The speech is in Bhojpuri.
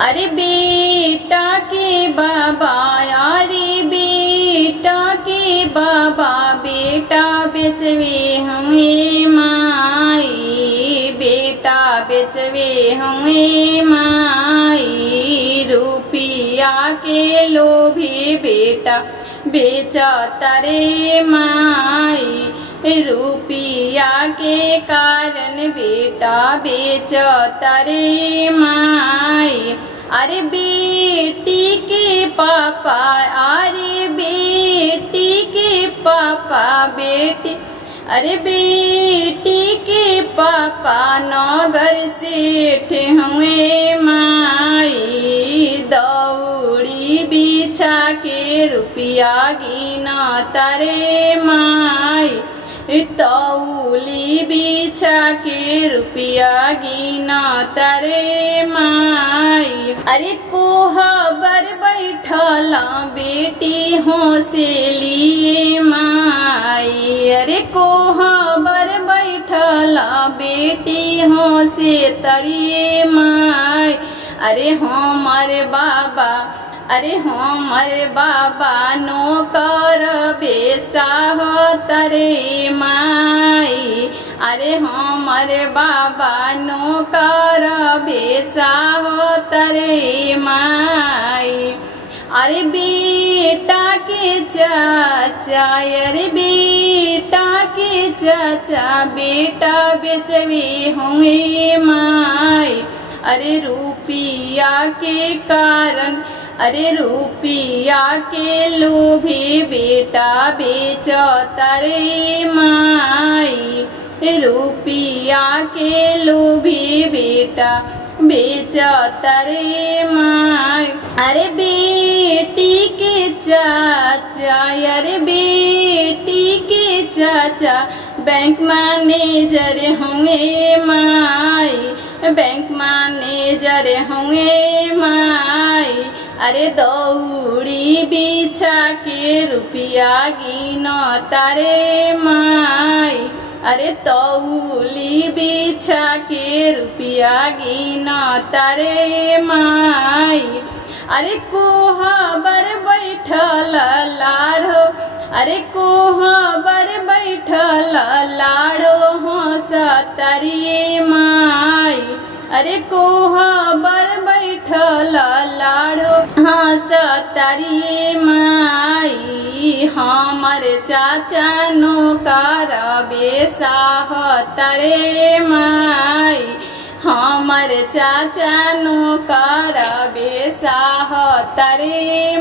अरे बेटा के बाबा, अरे बेटा के बाबा, बेटा बेचवे हमें माई, बेटा बेचवे हमें माई। रुपिया के लोभी बेटा बेचा तारे माई, रुपिया के कारण बेटा बेच तारे माई। अरे बेटी के पापा, अरे बेटी के पापा, बेटी अरे बेटी के पापा नगर सेठ हुए माई। दौड़ी बिछा के रुपिया गिना तारे माई, तौली बिछा के रुपिया गिना तारे माई। अरे कोहबर बैठला बेटी हो से लिए माई, अरे कोहबर बैठला बेटी हो से तरिए माई। अरे हमारे बाबा, अरे हमारे बाबा नौकर बेसा हो तरे माई, अरे हमारे बाबा नौकर बेसा हो तरे माई। अरे बेटा के चाचा, अरे बेटा के चाचा, बेटा बेचवे होंगे माई। अरे रुपिया के कारण, अरे रुपिया के लोभी बेटा बेच तारे माई, रुपिया के लोभी बेटा बेच तारे माई। अरे बेटी के चाचा, अरे बेटी के चाचा, बैंक मैनेजर हुए माई, बैंक मैनेजर हुए माई। अरे दौड़ी बिछा के रुपिया गिना तारे माई, अरे तौली बिछा के रुपिया गिना तारे माई। अरे कोहबर बैठल लाड़ो, अरे कोहबर बैठल लाड़ो हंस तारिये माई, अरे कोहबर बैठल लाड़ो हंस तारिये माई। हमर चाचा नौकर बेसा हो तारे माई, हमर चाचा नौकर बेसा हो तारे